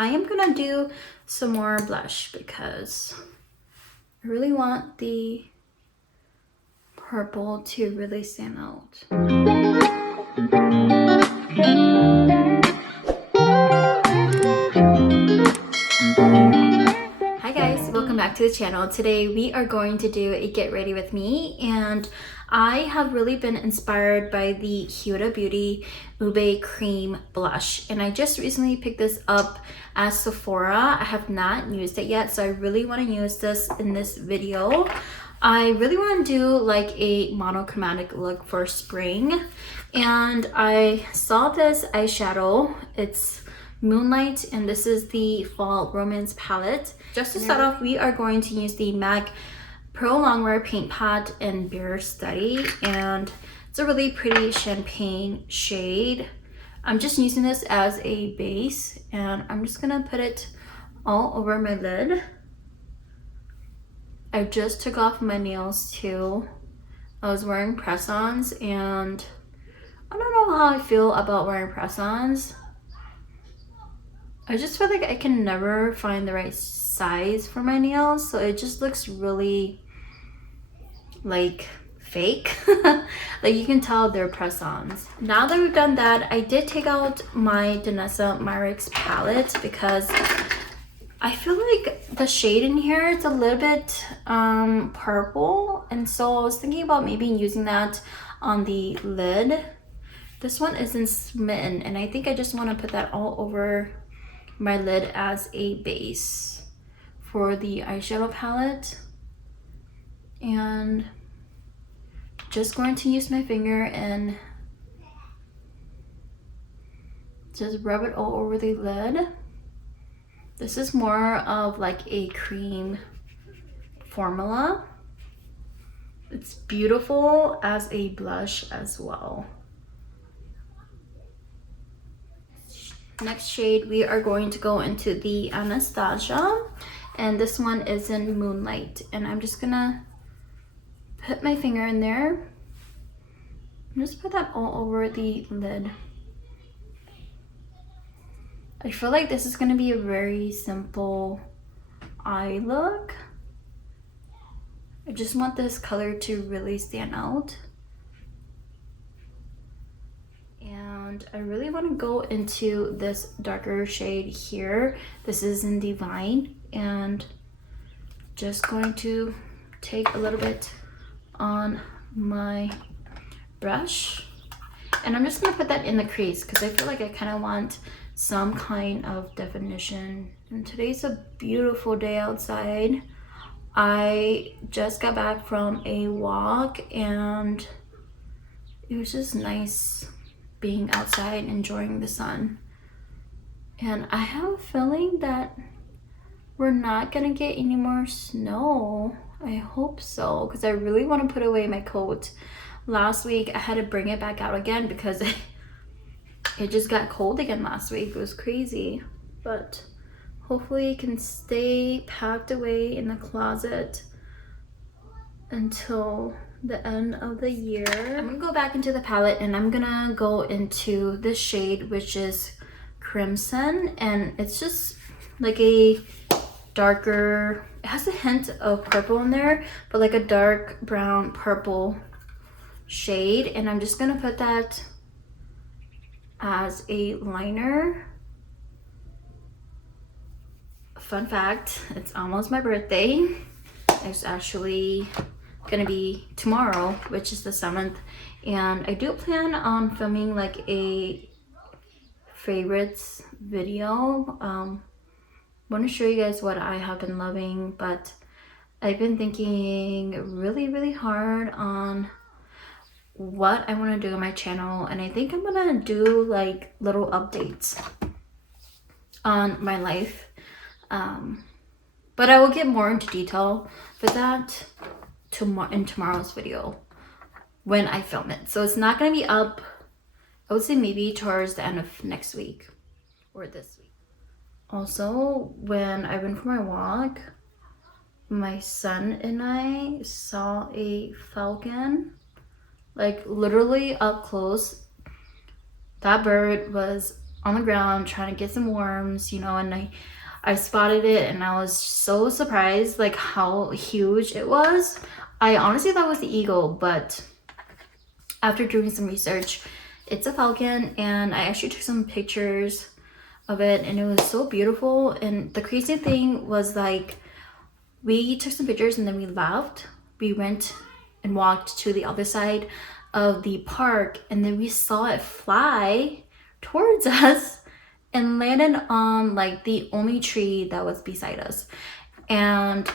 I am gonna do some more blush because I really want the purple to really stand out. Hi guys, welcome back to the channel. Today we are going to do a get ready with me, and I have really been inspired by the Huda Beauty UBE cream blush, and I just recently picked this up at Sephora. I have not used it yet, so I really want to use this in this video. I really want to do like a monochromatic look for spring, and I saw this eyeshadow. It's Moonlight, and this is the Fall Romance palette. Just to start off, we are going to use the MAC Pro Longwear Paint Pot in Beer Study, and it's a really pretty champagne shade. I'm just using this as a base, and I'm just gonna put it all over my lid. I just took off my nails too. I was wearing press-ons, and I don't know how I feel about wearing press-ons. I just feel like I can never find the right size for my nails, so it just looks really like fake. Like you can tell they're press-ons. Now that we've done that, I did take out my Danessa Myricks palette because I feel like the shade in here is a little bit purple, and so I was thinking about maybe using that on the lid. This one isn't smitten, and I think I just want to put that all over my lid as a base for the eyeshadow palette. And just going to use my finger and just rub it all over the lid. This is more of like a cream formula. It's beautiful as a blush as well. Next shade, we are going to go into the Anastasia, and this one is in Moonlight, and I'm just gonna put my finger in there and just put that all over the lid. I feel like this is gonna be a very simple eye look. I just want this color to really stand out. And I really want to go into this darker shade here. This is in Divine, and just going to take a little bit on my brush, and I'm just going to put that in the crease because I feel like I kind of want some kind of definition. And today's a beautiful day outside. I just got back from a walk, and it was just nice being outside enjoying the sun. And I have a feeling that we're not gonna get any more snow. I hope so, because I really want to put away my coat. Last week I had to bring it back out again because it just got cold again last week. It was crazy, but hopefully it can stay packed away in the closet until the end of the year. I'm gonna go back into the palette, and I'm gonna go into this shade, which is Crimson, and it's just like a darker, it has a hint of purple in there, but like a dark brown purple shade, and I'm just gonna put that as a liner. Fun fact, it's almost my birthday. It's actually gonna be tomorrow, which is the 7th, and I do plan on filming like a favorites video. Want to show you guys what I have been loving, but I've been thinking really hard on what I want to do on my channel, and I think I'm gonna do like little updates on my life, but I will get more into detail for that in tomorrow's video when I film it. So it's not going to be up, I would say maybe towards the end of next week or this week. Also, when I went for my walk, my son and I saw a falcon, like literally up close. That bird was on the ground trying to get some worms, you know, and I spotted it and I was so surprised like how huge it was. I honestly thought it was the eagle, but after doing some research, it's a falcon, and I actually took some pictures of it and it was so beautiful. And the crazy thing was, like, we took some pictures and then we left. We went and walked to the other side of the park and then we saw it fly towards us and landed on like the only tree that was beside us. And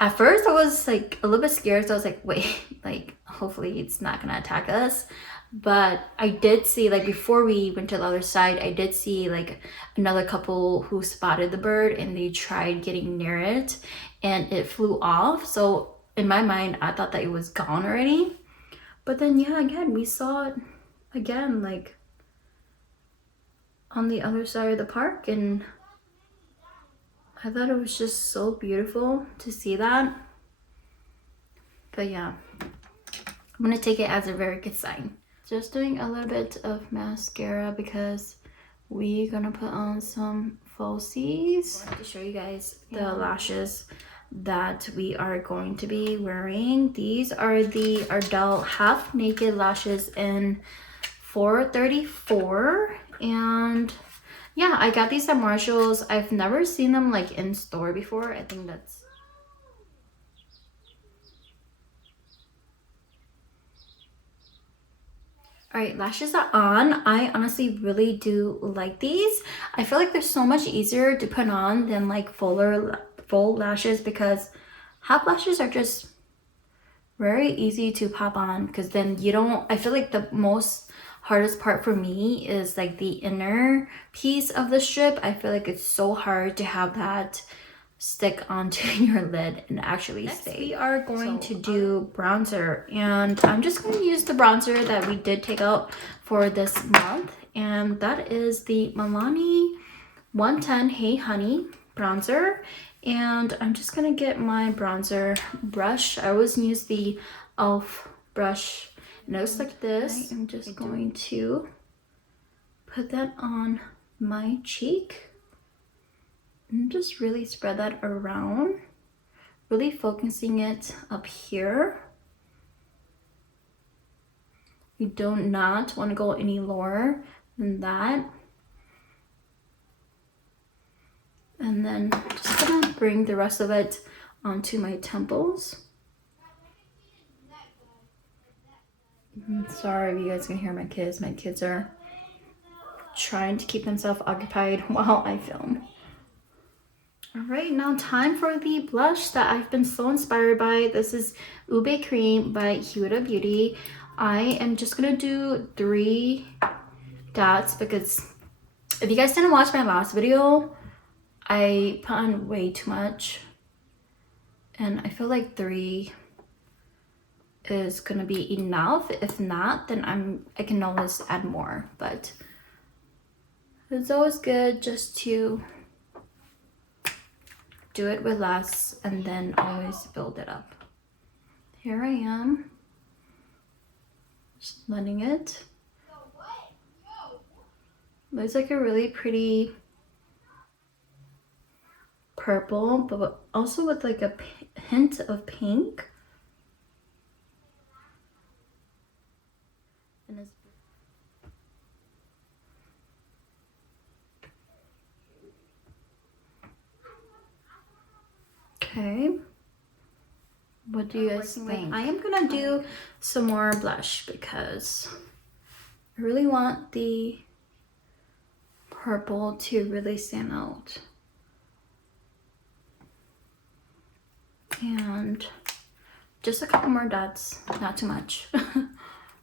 at first I was like a little bit scared, so I was like, wait, like hopefully it's not gonna attack us. But I did see, like, before we went to the other side, I did see like another couple who spotted the bird and they tried getting near it and it flew off. So in my mind, I thought that it was gone already. But then, yeah, again, we saw it again, like on the other side of the park, and I thought it was just so beautiful to see that. But yeah, I'm gonna take it as a very good sign. Just doing a little bit of mascara because we're gonna put on some falsies. I want to show you guys the lashes that we are going to be wearing. These are the Ardell half naked lashes in 434, and yeah, I got these at Marshall's. I've never seen them like in store before. I think that's all right. Lashes are on. I honestly really do like these. I feel like they're so much easier to put on than like full lashes, because half lashes are just very easy to pop on, because then you don't, I feel like the most hardest part for me is like the inner piece of the strip. I feel like it's so hard to have that stick onto your lid and actually stay. We are going to do bronzer, and I'm just going to use the bronzer that we did take out for this month, and that is the Milani 110 Hey Honey bronzer. And I'm just gonna get my bronzer brush. I always use the e.l.f. brush, and it looks like this. I'm just going to put that on my cheek and just really spread that around, really focusing it up here. You do not want to go any lower than that. And then just gonna bring the rest of it onto my temples. Sorry if you guys can hear my kids. My kids are trying to keep themselves occupied while I film. All right, now time for the blush that I've been so inspired by. This is Ube Cream by Huda Beauty. I am just gonna do 3 dots because if you guys didn't watch my last video, I put on way too much, and I feel like 3 is gonna be enough. If not, then I can always add more, but it's always good just to do it with less and then always build it up. Here I am, just blending it. Looks like a really pretty purple, but also with like a hint of pink. And it's okay. What do you guys think? I am gonna do some more blush because I really want the purple to really stand out. And just a couple more dots, not too much,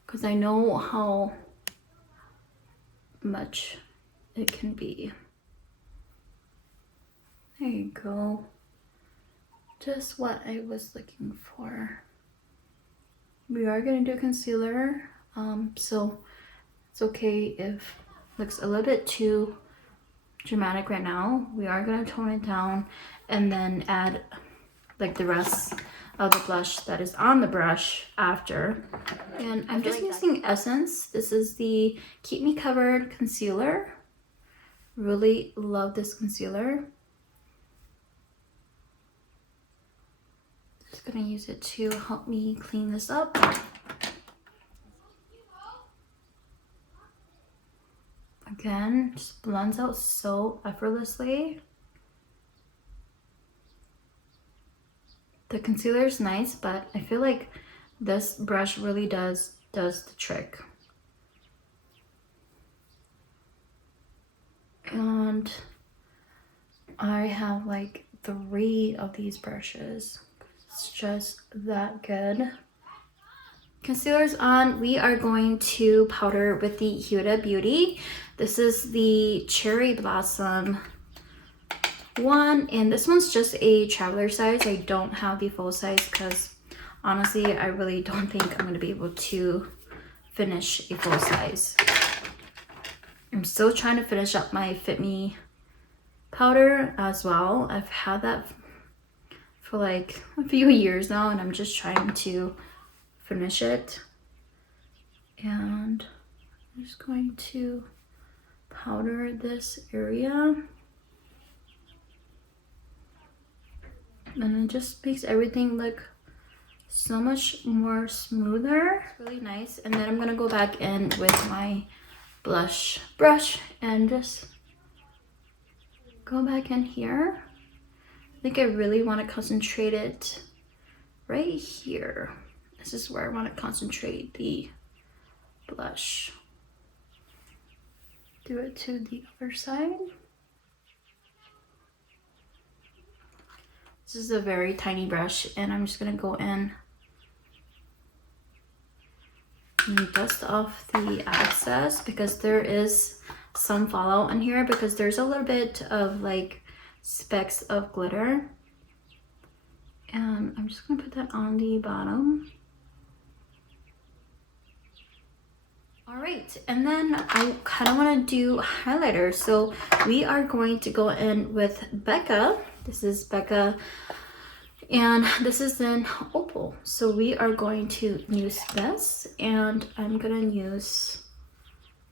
because I know how much it can be. There you go. Just what I was looking for. We are gonna do concealer, so it's okay if it looks a little bit too dramatic right now. We are gonna tone it down and then add like the rest of the blush that is on the brush after. And I'm just using Essence. This is the Keep Me Covered concealer. Really love this concealer. Just gonna use it to help me clean this up. Again, just blends out so effortlessly. The concealer is nice, but I feel like this brush really does the trick. And I have like 3 of these brushes. It's just that good. Concealer's on. We are going to powder with the Huda Beauty. This is the Cherry Blossom one, and this one's just a traveler size. I don't have the full size because honestly I really don't think I'm going to be able to finish a full size. I'm still trying to finish up my Fit Me powder as well. I've had that for like a few years now, and I'm just trying to finish it. And I'm just going to powder this area, and it just makes everything look so much more smoother. It's really nice. And then I'm gonna go back in with my blush brush and just go back in here. I think I really want to concentrate it right here. This is where I want to concentrate the blush. Do it to the other side. This is a very tiny brush, and I'm just gonna go in and dust off the excess because there is some fallout in here because there's a little bit of like specks of glitter. And I'm just gonna put that on the bottom. All right, and then I kind of want to do highlighter. So we are going to go in with Becca. This is Becca, and this is in Opal. So we are going to use this, and I'm gonna use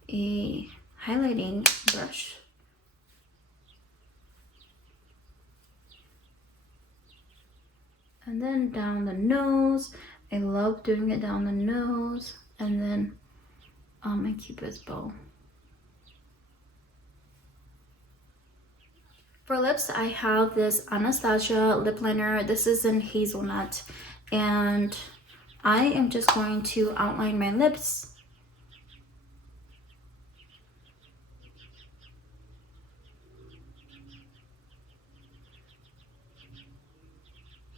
a highlighting brush. And then down the nose. I love doing it down the nose, and then on my Cupid's bow. For lips, I have this Anastasia lip liner. This is in Hazelnut, and I am just going to outline my lips.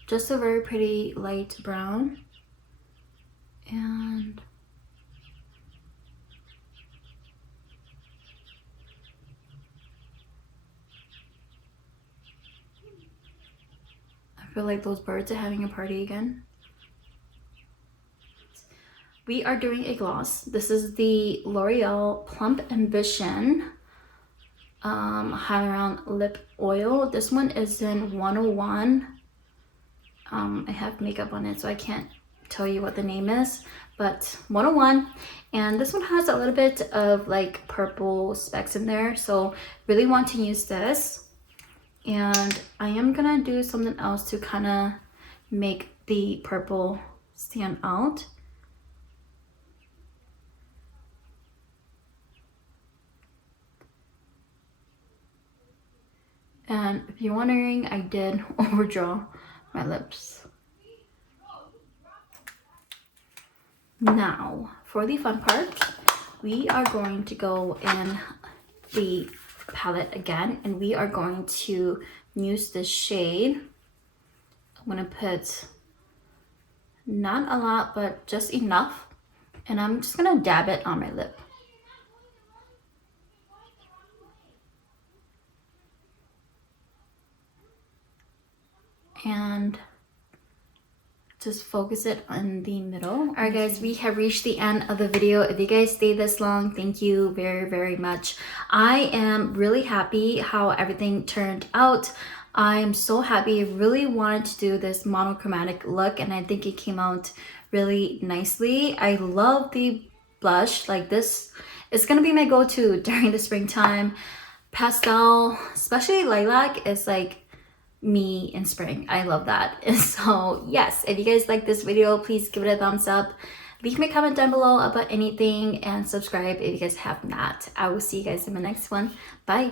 Just a very pretty light brown. And I feel like those birds are having a party again. We are doing a gloss. This is the L'Oreal Plump Ambition Hyaluronic Lip Oil. This one is in 101. I have makeup on it, so I can't tell you what the name is, but 101. And this one has a little bit of like purple specks in there, so really want to use this. And I am gonna do something else to kind of make the purple stand out. And if you're wondering, I did overdraw my lips. Now, for the fun part, we are going to go in the palette again, and we are going to use this shade. I'm gonna put not a lot, but just enough, and I'm just gonna dab it on my lip. And just focus it on the middle. All right guys, we have reached the end of the video. If you guys stayed this long, thank you very, very much. I am really happy how everything turned out. I'm so happy. I really wanted to do this monochromatic look, and I think it came out really nicely. I love the blush. Like, this is gonna be my go-to during the springtime. pastel, especially lilac, is like me in spring. I love that. And so yes, if you guys like this video, please give it a thumbs up. Leave me a comment down below about anything and subscribe if you guys have not. I will see you guys in my next one. Bye.